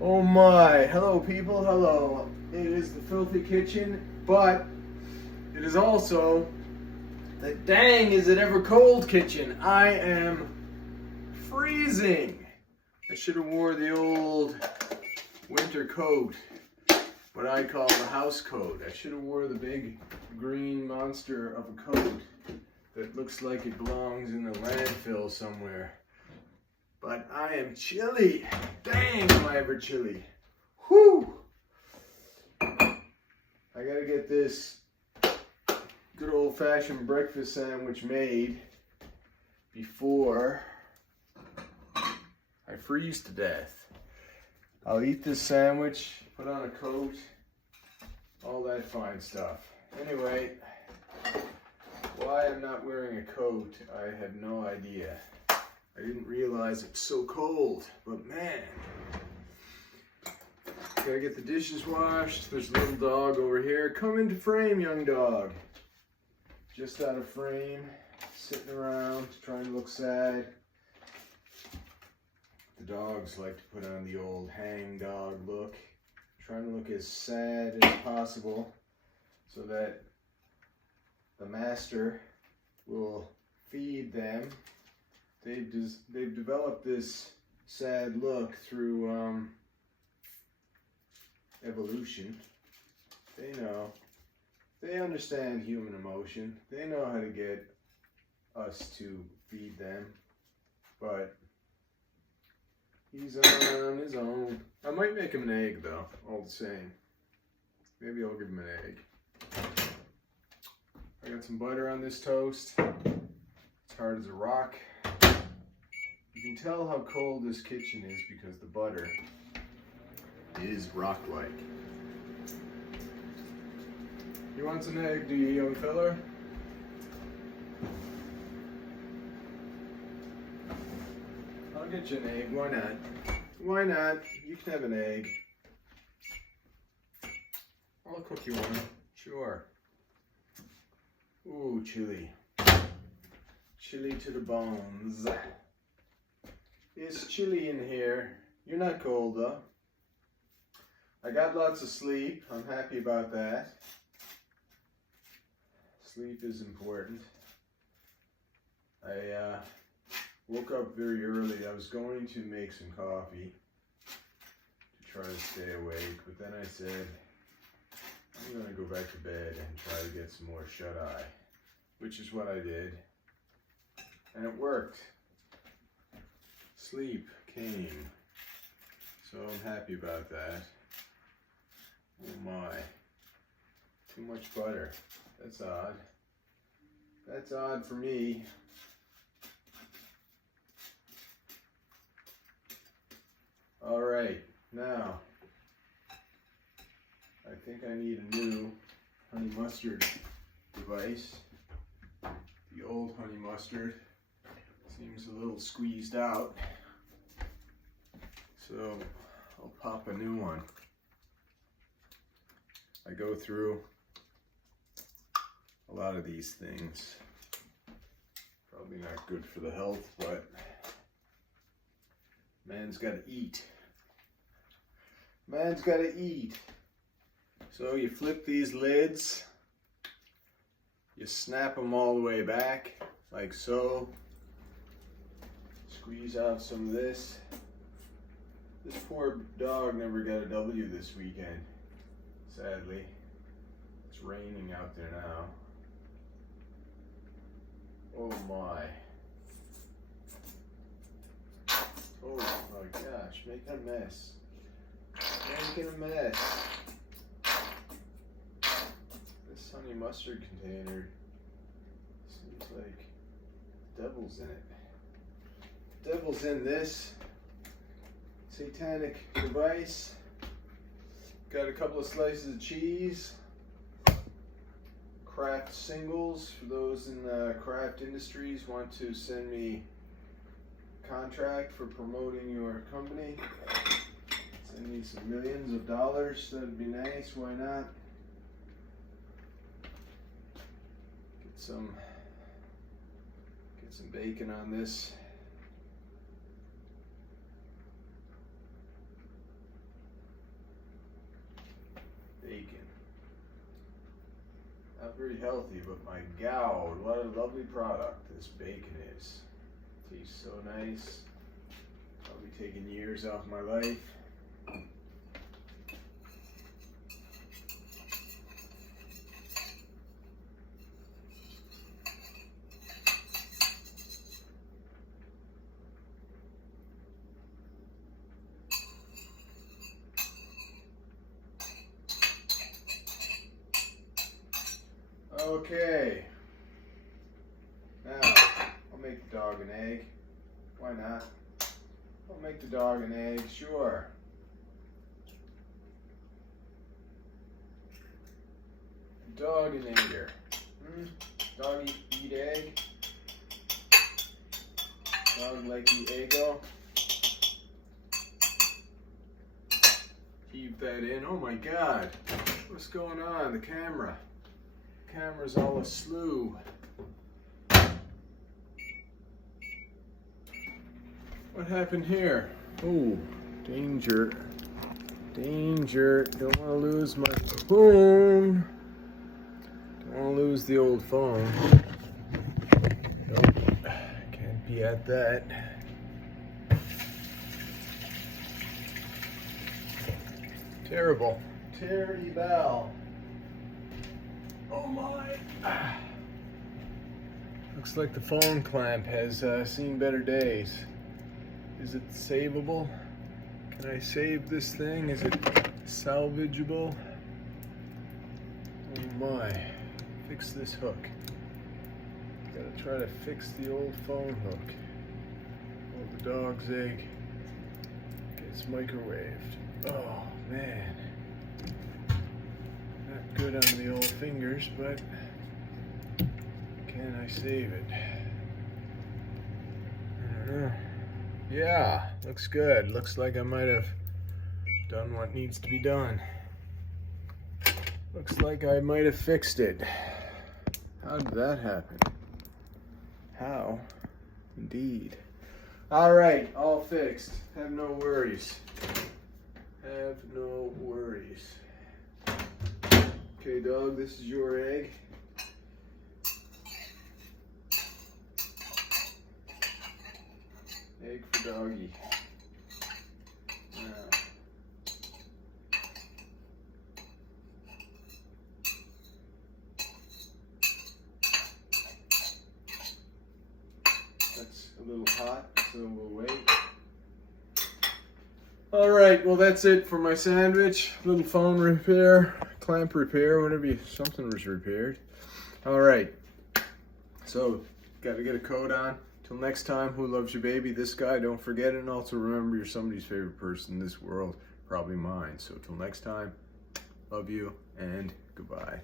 Oh my, hello people, hello. It is the Filthy Kitchen, but it is also the dang is it ever cold kitchen. I am freezing. I should have wore the old winter coat, what I call the house coat. I should have wore the big green monster of a coat that looks like it belongs in a landfill somewhere. But I am chilly. Dang, am I ever chilly. Whew. I gotta get this good old-fashioned breakfast sandwich made before I freeze to death. I'll eat this sandwich, put on a coat, all that fine stuff. Anyway, why I'm not wearing a coat, I have no idea. I didn't realize it's so cold, but man. Gotta get the dishes washed. There's a little dog over here. Come into frame, young dog. Just out of frame, sitting around, trying to look sad. The dogs like to put on the old hang dog look. Trying to look as sad as possible so that the master will feed them. They've developed this sad look through evolution. They know. They understand human emotion. They know how to get us to feed them. But he's on his own. I might make him an egg though, all the same. Maybe I'll give him an egg. I got some butter on this toast. It's hard as a rock. You can tell how cold this kitchen is because the butter is rock-like. You want some egg, do you, young fella? I'll get you an egg, why not? Why not? You can have an egg. I'll cook you one, sure. Ooh, chili. Chili to the bones. It's chilly in here. You're not cold though. I got lots of sleep. I'm happy about that. Sleep is important. I woke up very early. I was going to make some coffee to try to stay awake, but then I said, I'm going to go back to bed and try to get some more shut-eye, which is what I did. And it worked. Sleep came. So I'm happy about that. Oh my. Too much butter. That's odd. That's odd for me. Alright, now I think I need a new honey mustard device. The old honey mustard seems a little squeezed out, so I'll pop a new one. I go through a lot of these things. Probably not good for the health, but man's gotta eat. Man's gotta eat. So you flip these lids, you snap them all the way back, like so. Squeeze out some of this. This poor dog never got a W this weekend, sadly. It's raining out there now. Oh my. Oh my gosh, making a mess. Making a mess. This honey mustard container seems like devil's in it. Devil's in this satanic device. Got a couple of slices of cheese. Kraft singles. For those in the craft industries want to send me a contract for promoting your company. Send me some millions of dollars. That'd be nice. Why not? Get some bacon on this. very healthy, but my God, what a lovely product this bacon is. Tastes so nice. Probably taking years off my life. Okay, now I'll make the dog an egg. Why not? I'll make the dog an egg, sure. Dog and egger. Dog eat egg. Dog like eat eggo. Keep that in. Oh my God, what's going on? The camera's all aslew. What happened here? Oh, danger. Danger. Don't want to lose my phone. Don't want to lose the old phone. Nope. Can't be at that. Terrible. Terrible. Oh my. Looks like the phone clamp has seen better days. Is it savable? Can I save this thing? Is it salvageable? Oh my. Fix this hook. Gotta try to fix the old phone hook. Oh, the dog's egg gets microwaved. Oh man. Not good on the old fingers, but can I save it? I don't know. Yeah, looks good. Looks like I might have done what needs to be done. Looks like I might have fixed it. How did that happen? How? Indeed. All right, all fixed. Have no worries. Have no worries. Okay, dog, this is your egg. Egg for doggy. Now. That's a little hot, so we'll wait. All right, well that's it for my sandwich. Little phone repair, clamp repair, whatever something was repaired. All right, so got to get a coat on. Till next time, who loves your baby? This guy, don't forget it. And also remember, you're somebody's favorite person in this world, probably mine. So till next time, love you and goodbye.